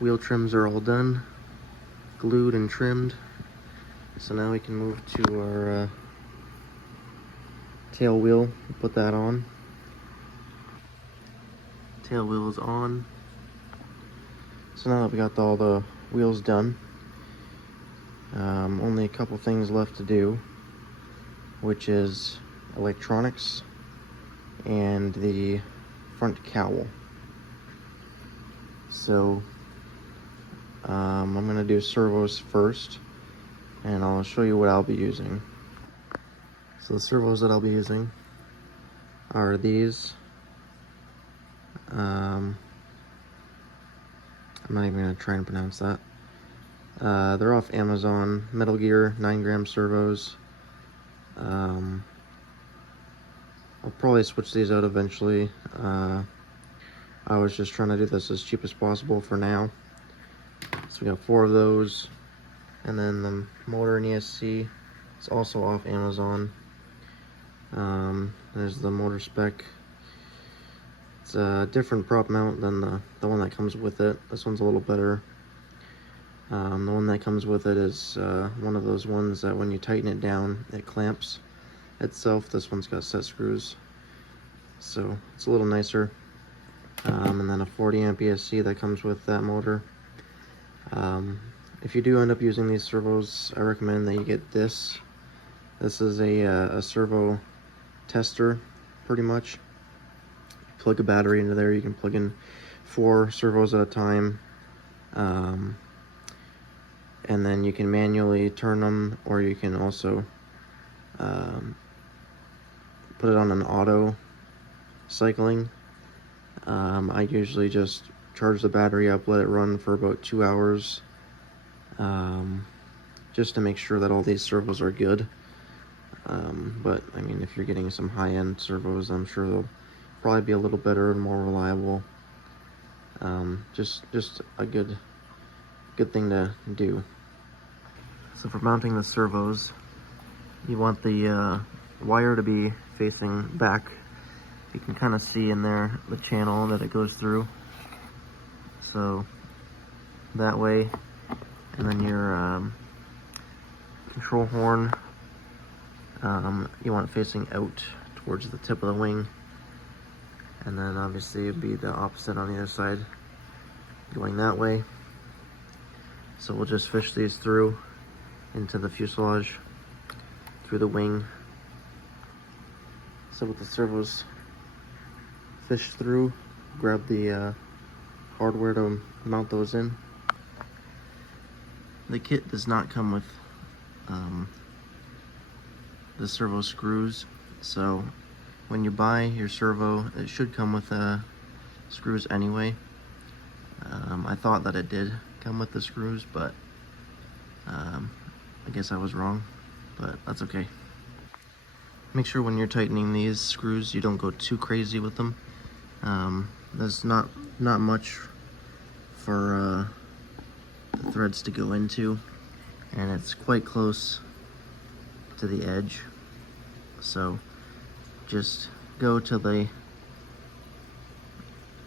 Wheel trims are all done, glued and trimmed. So now we can move to our tail wheel, put that on. Tail wheel is on. So now that we got all the wheels done, only a couple things left to do, which is electronics and the front cowl. So I'm gonna do servos first, and I'll show you what I'll be using. So the servos that I'll be using are these. I'm not even gonna try and pronounce that. They're off Amazon. Metal Gear 9-gram servos. I'll probably switch these out eventually. I was just trying to do this as cheap as possible for now. So we got 4 of those. And then the motor and ESC is also off Amazon. There's the motor spec. It's a different prop mount than the one that comes with it. This one's a little better. The one that comes with it is one of those ones that when you tighten it down, it clamps itself. This one's got set screws, so it's a little nicer. And then a 40 amp ESC that comes with that motor. If you do end up using these servos, I recommend that you get this. This is a servo tester, pretty much. Plug a battery into there. You can plug in 4 servos at a time. And then you can manually turn them, or you can also put it on an auto cycling. I usually just charge the battery up, let it run for about 2 hours, just to make sure that all these servos are good. But I mean, if you're getting some high-end servos, I'm sure they'll probably be a little better and more reliable. Just a good thing to do. So for mounting the servos, you want the wire to be facing back. You can kind of see in there the channel that it goes through. So that way, and then your control horn, you want it facing out towards the tip of the wing. And then obviously it'd be the opposite on the other side, going that way. So we'll just fish these through into the fuselage, through the wing. So with the servos fished through, grab the hardware to mount those in. The kit does not come with the servo screws, so when you buy your servo, it should come with screws anyway. I thought that it did come with the screws, but I guess I was wrong, but that's okay. Make sure when you're tightening these screws, you don't go too crazy with them. There's not much for the threads to go into, and it's quite close to the edge. So just go to the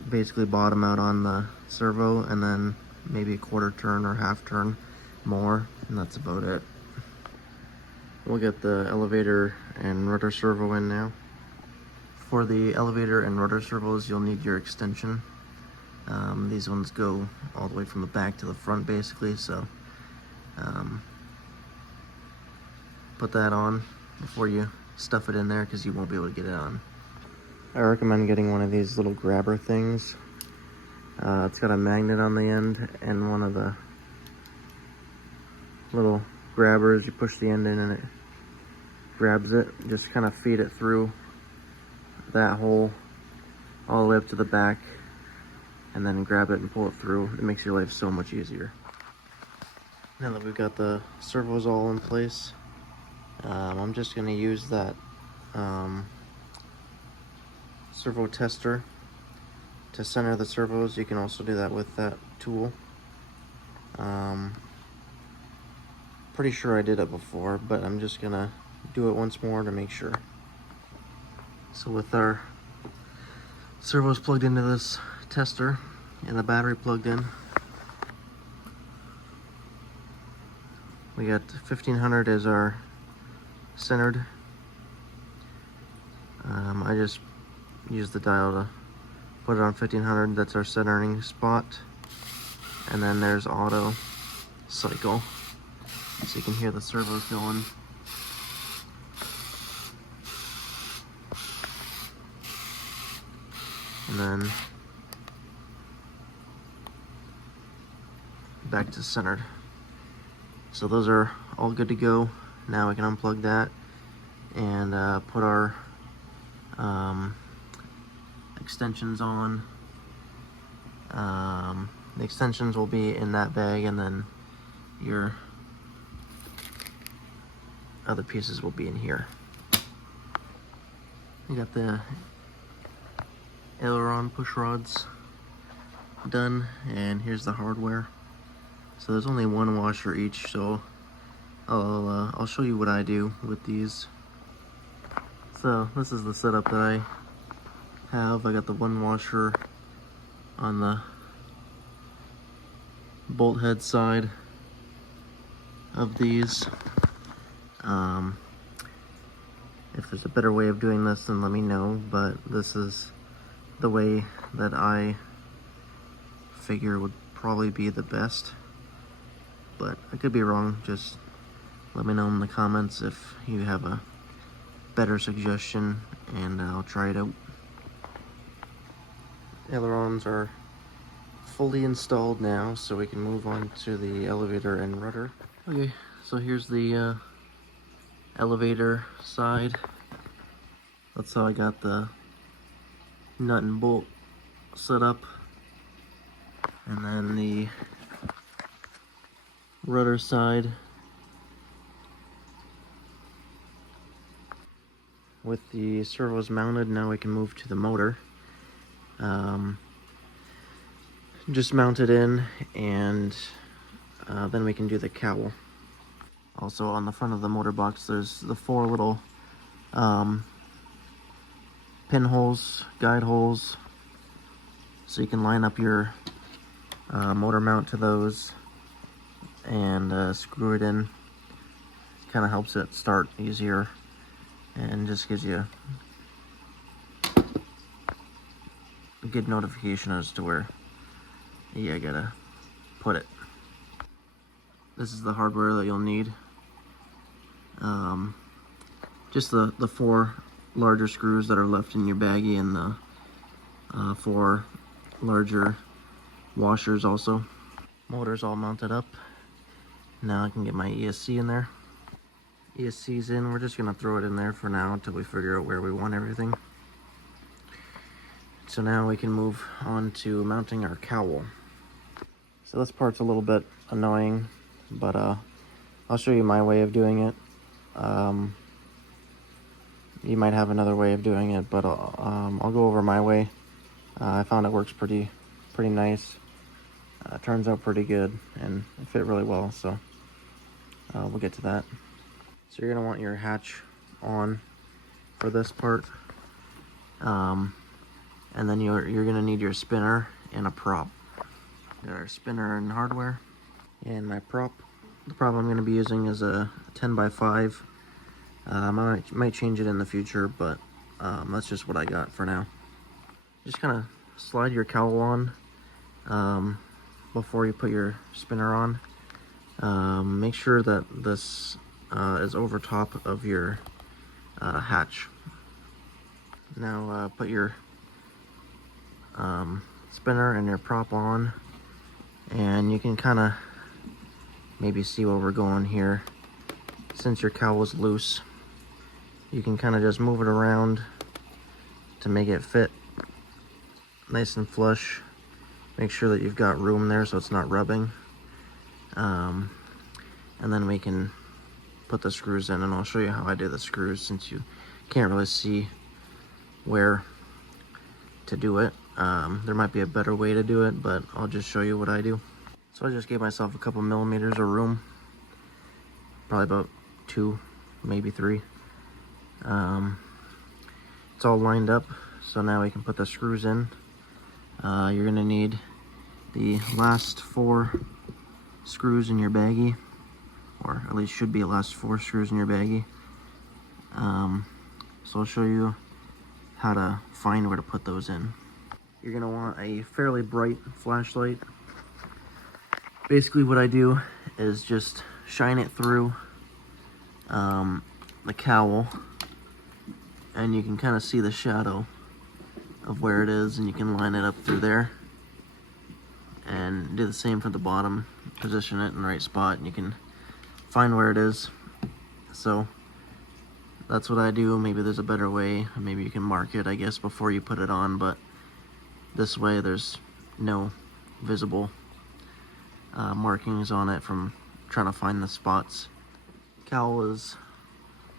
basically bottom out on the servo, and then maybe a quarter turn or half turn more, and that's about it. We'll get the elevator and rudder servo in now. For the elevator and rudder servos, you'll need your extension. These ones go all the way from the back to the front basically, so put that on before you stuff it in there, because you won't be able to get it on. I recommend getting one of these little grabber things. It's got a magnet on the end, and one of the little grabbers, you push the end in and it grabs it. Just kind of feed it through that hole all the way up to the back, and then grab it and pull it through. It makes your life so much easier. Now that we've got the servos all in place, I'm just going to use that servo tester to center the servos. You can also do that with that tool. Pretty sure I did it before, but I'm just gonna do it once more to make sure. So with our servos plugged into this tester and the battery plugged in, We got 1500 as our centered. I just used the dial to put it on 1500. That's our centering spot. And then there's auto cycle, so you can hear the servos going. And then back to centered. So those are all good to go. Now we can unplug that and put our extensions on. The extensions will be in that bag, and then your other pieces will be in here. We got the aileron push rods done, and here's the hardware. So there's only one washer each, so I'll show you what I do with these. So this is the setup that I have. I got the one washer on the bolt head side of these. If there's a better way of doing this, then let me know, but this is the way that I figure would probably be the best. But I could be wrong. Just let me know in the comments if you have a better suggestion, and I'll try it out. Ailerons are fully installed now, so we can move on to the elevator and rudder. Okay, so here's the elevator side. That's how I got the nut and bolt set up. And then the rudder side, with the servos mounted, now we can move to the motor. Just mount it in, and then we can do the cowl. Also on the front of the motor box, there's the 4 little pinholes, guide holes, so you can line up your motor mount to those and screw it in. Kind of helps it start easier, and just gives you a good notification as to where you gotta put it. This is the hardware that you'll need. Just the 4 larger screws that are left in your baggie, and the 4 larger washers also. Motor's all mounted up. Now I can get my ESC in there. ESC's in. We're just gonna throw it in there for now until we figure out where we want everything. So now we can move on to mounting our cowl. So this part's a little bit annoying, but I'll show you my way of doing it. You might have another way of doing it, but I'll go over my way. I found it works pretty nice. Turns out pretty good, and it fit really well, so we'll get to that. So you're gonna want your hatch on for this part, and then you're gonna need your spinner and a prop. Got our spinner and hardware, and my prop. The prop I'm gonna be using is a 10x5. I might change it in the future, but that's just what I got for now. Just kind of slide your cowl on before you put your spinner on. Make sure that this is over top of your hatch. Now put your spinner and your prop on, and you can kind of maybe see where we're going here. Since your cowl is loose, you can kind of just move it around to make it fit nice and flush. Make sure that you've got room there so it's not rubbing. And then we can put the screws in, and I'll show you how I do the screws since you can't really see where to do it. There might be a better way to do it, but I'll just show you what I do. So I just gave myself a couple millimeters of room, probably about 2, maybe 3. It's all lined up, so now we can put the screws in. You're gonna need the last 4 screws in your baggie. or at least should be last 4 screws in your baggie. So I'll show you how to find where to put those in. You're gonna want a fairly bright flashlight. Basically what I do is just shine it through the cowl, and you can kind of see the shadow of where it is, and you can line it up through there, and do the same for the bottom. Position it in the right spot and you can find where it is. So that's what I do. Maybe there's a better way. Maybe you can mark it, I guess, before you put it on, but this way there's no visible markings on it from trying to find the spots. Cowl is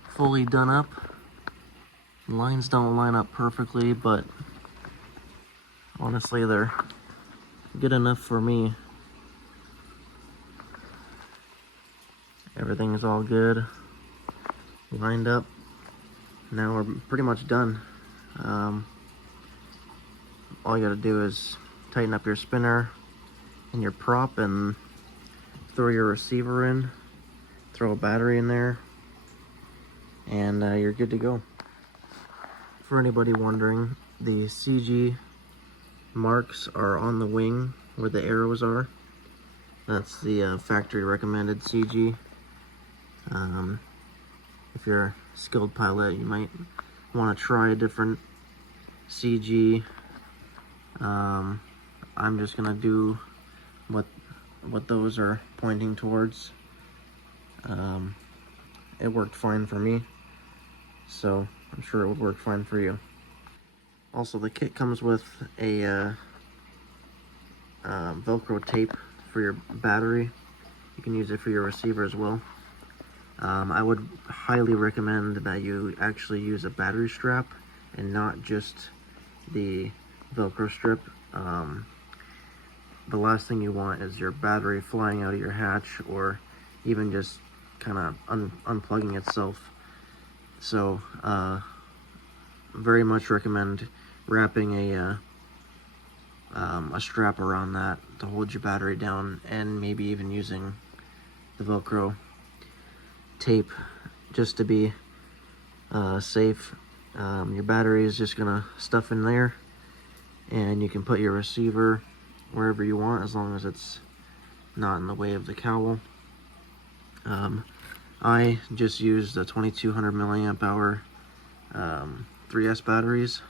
fully done up. Lines don't line up perfectly, but honestly they're good enough for me. Everything's all good, lined up. Now we're pretty much done. All you gotta do is tighten up your spinner and your prop and throw your receiver in, throw a battery in there, and you're good to go. For anybody wondering, the CG marks are on the wing where the arrows are. That's the factory recommended CG. If you're a skilled pilot, you might want to try a different CG. I'm just gonna do what those are pointing towards. It worked fine for me, so I'm sure it would work fine for you. Also, the kit comes with a Velcro tape for your battery. You can use it for your receiver as well. I would highly recommend that you actually use a battery strap and not just the Velcro strip. The last thing you want is your battery flying out of your hatch, or even just kind of unplugging itself. So very much recommend wrapping a strap around that to hold your battery down, and maybe even using the Velcro tape just to be safe. Your battery is just gonna stuff in there, and you can put your receiver wherever you want as long as it's not in the way of the cowl. I just used the 2200 milliamp hour 3S batteries.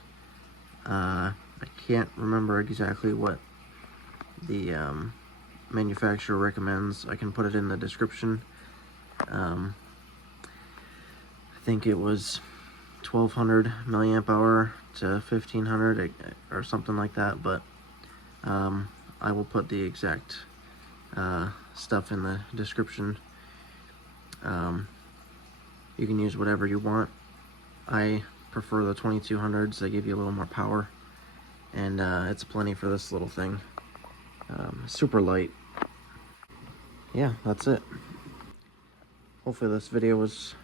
I can't remember exactly what the manufacturer recommends. I can put it in the description. I think it was 1200 milliamp hour to 1500 or something like that, but I will put the exact stuff in the description. You can use whatever you want. I prefer the 2200s. They give you a little more power, and it's plenty for this little thing. Super light. Yeah, that's it. Hopefully this video was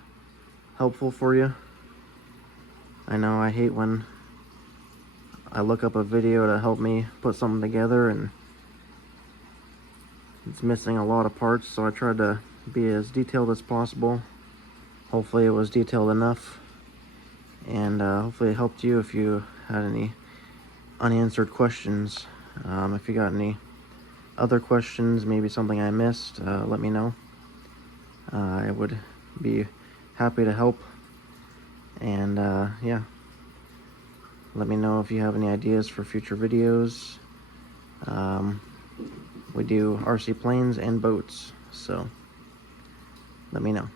helpful for you. I know I hate when I look up a video to help me put something together and it's missing a lot of parts, so I tried to be as detailed as possible. Hopefully it was detailed enough, and hopefully it helped you if you had any unanswered questions. If you got any other questions, maybe something I missed, let me know. I would be happy to help, and yeah, let me know if you have any ideas for future videos. We do RC planes and boats, so let me know.